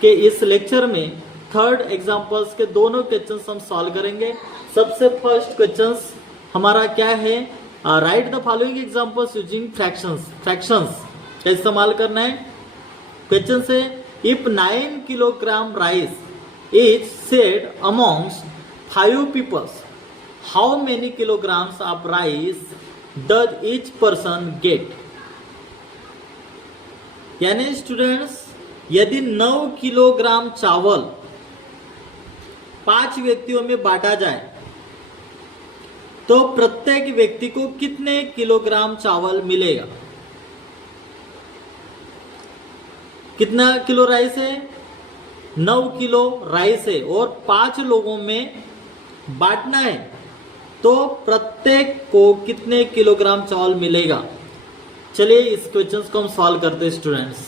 के इस लेक्चर में थर्ड एग्जांपल्स के दोनों क्वेश्चंस हम सॉल्व करेंगे। सबसे फर्स्ट क्वेश्चंस हमारा क्या है, write the following examples using fractions. Fractions का इस्तेमाल करना है। क्वेश्चन से if 9 kilogram rice is shared amongst 5 peoples, how many kilograms of rice does each person get? यानी स्टूडेंट्स यदि 9 किलोग्राम चावल 5 व्यक्तियों में बांटा जाए तो प्रत्येक व्यक्ति को कितने किलोग्राम चावल मिलेगा। कितना किलो राइस है, 9 किलो राइस है और 5 लोगों में बांटना है, तो प्रत्येक को कितने किलोग्राम चावल मिलेगा। चलिए इस क्वेश्चन को हम सॉल्व करते हैं स्टूडेंट्स।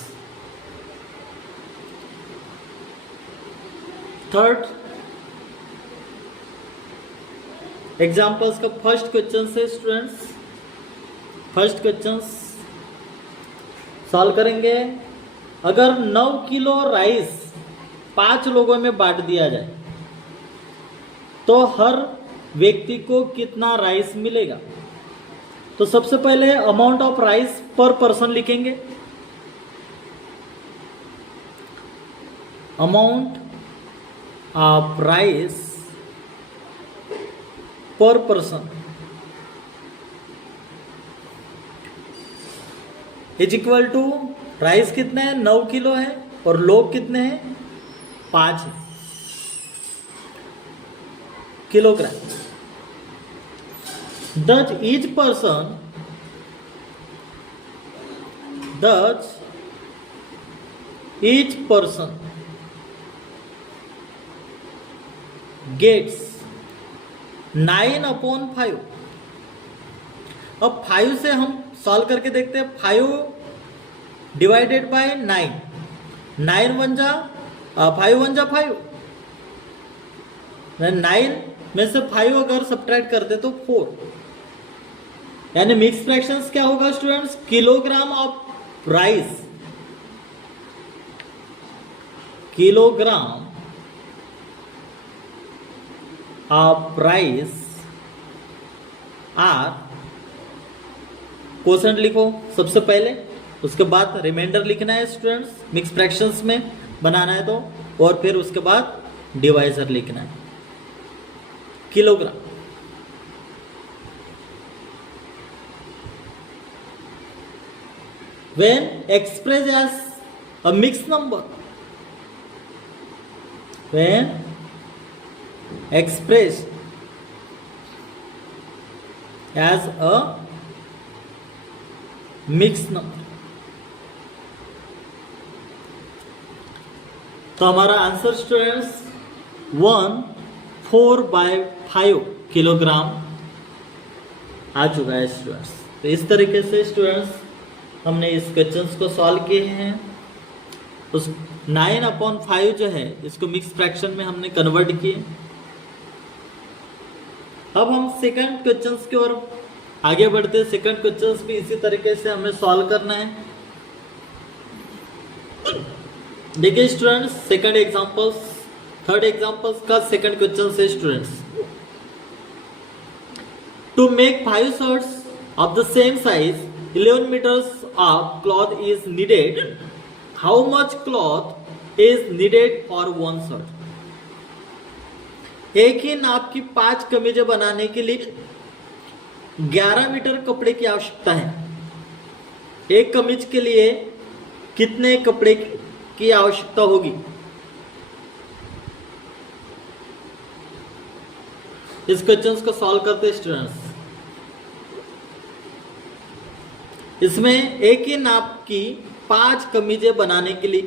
थर्ड एग्जांपल्स का फर्स्ट क्वेश्चन से स्टूडेंट्स, फर्स्ट क्वेश्चन सॉल्व करेंगे। अगर 9 किलो राइस 5 लोगों में बांट दिया जाए तो हर व्यक्ति को कितना राइस मिलेगा। तो सबसे पहले amount of rice per person लिखेंगे। Amount of rice per person is equal to, rice कितना है 9 किलो है और लोग कितने हैं 5 kilogram. Does each person gets 9/5। अब 5 से हम सॉल्व करके देखते हैं। 5 डिवाइडेड बाय 9, 9 1 जा 5 1 जा 5, 9 में से 5 अगर सब्ट्रैक्ट करते तो 4, यानी मिक्स फ्रैक्शंस क्या होगा students, kilogram of rice, kilogram of rice are, quotient लिखो सबसे पहले, उसके बाद रिमाइंडर लिखना है स्टूडेंट्स, मिक्स फ्रैक्शंस में बनाना है तो, और फिर उसके बाद डिवाइजर लिखना है, kilogram. When expressed as a mixed number, when expressed as a mixed number, तो हमारा आंसर स्टूडेंट्स 1/4/5 किलोग्राम आ चुका है स्टूडेंट्स। तो इस तरीके से स्टूडेंट्स हमने इस क्वेश्चंस को सॉल्व किए हैं। उस 9/5 जो है इसको मिक्स फ्रैक्शन में हमने कन्वर्ट किए। अब हम सेकंड क्वेश्चंस की ओर आगे बढ़ते हैं। सेकंड क्वेश्चंस भी इसी तरीके से हमें सॉल्व करना है। देखिए students, second examples, third examples का सेकंड क्वेश्चन है students, to make 5 shirts of the same size 11 meters of cloth is needed. How much cloth is needed for one shirt? एक ही नाप की 5 कमीजें बनाने के लिए 11 मीटर कपड़े की आवश्यकता है। एक कमीज के लिए कितने कपड़े की आवश्यकता होगी? इस क्वेश्चन को सॉल्व करते हैं स्टूडेंट्स। इसमें एक ही नाप की 5 कमीजें बनाने के लिए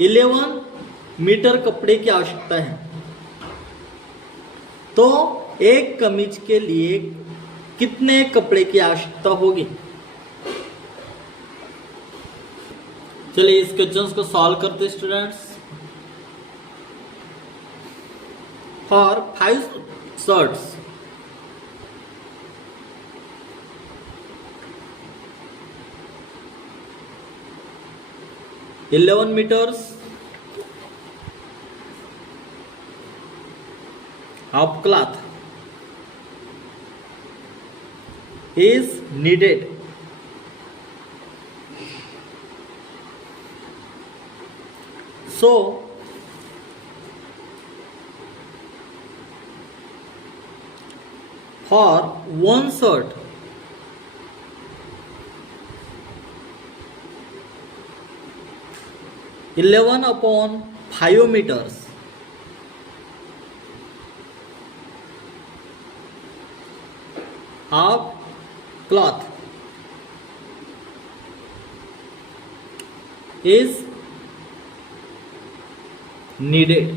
11 मीटर कपड़े की आवश्यकता है। तो एक कमीज के लिए कितने कपड़े की आवश्यकता होगी? चलिए इस क्वेश्चन को सॉल्व करते students. For 5 shirts, $11 meters of cloth is needed. So for one shirt, (11/5 meters) of cloth is needed।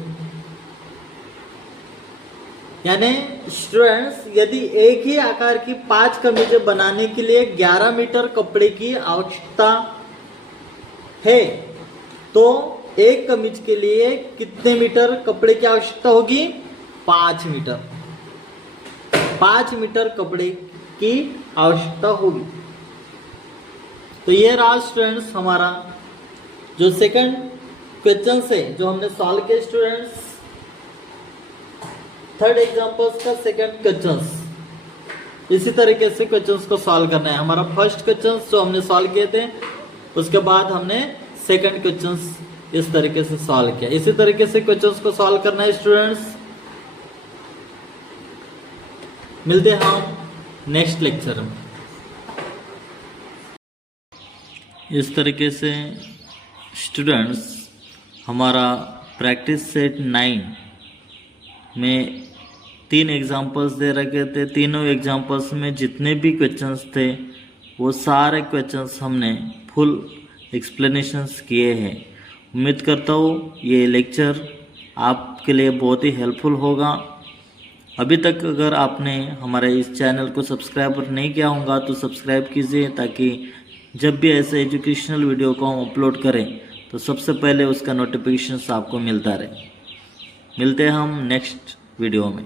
यानी स्टूडेंट्स, यदि एक ही आकार की 5 कमीजें बनाने के लिए 11 मीटर कपड़े की आवश्यकता है, तो एक कमीज के लिए कितने मीटर कपड़े की आवश्यकता होगी? 5 मीटर। 5 मीटर कपड़े की आवश्यकता होगी। तो ये रहा स्टूडेंट्स हमारा जो सेकंड क्वेश्चन है जो हमने सॉल्व किया स्टूडेंट्स। थर्ड एग्जांपल्स का सेकंड क्वेश्चन इसी तरीके से क्वेश्चंस को सॉल्व करना है। हमारा फर्स्ट क्वेश्चन जो हमने सॉल्व किए थे, उसके बाद हमने सेकंड क्वेश्चंस इस तरीके से सॉल्व किया। इसी तरीके से क्वेश्चंस को सॉल्व करना है स्टूडेंट्स। मिलते हैं हम नेक्स्ट लेक्चर में। इस तरीके से स्टूडेंट्स हमारा प्रैक्टिस सेट 9 में 3 एग्जाम्पल्स दे रखे थे। तीनों एग्जाम्पल्स में जितने भी क्वेश्चंस थे वो सारे क्वेश्चंस हमने फुल एक्सप्लेनेशंस किए हैं। उम्मीद करता हूँ ये लेक्चर आपके लिए बहुत ही हेल्पफुल होगा। अभी तक अगर आपने हमारे इस चैनल को सब्सक्राइब नहीं किया होगा तो सब्सक्राइब कीजिए, ताकि जब भी ऐसे एजुकेशनल वीडियो को हम अपलोड करें तो सबसे पहले उसका नोटिफिकेशन आपको मिलता रहे। मिलते हैं हम नेक्स्ट वीडियो में।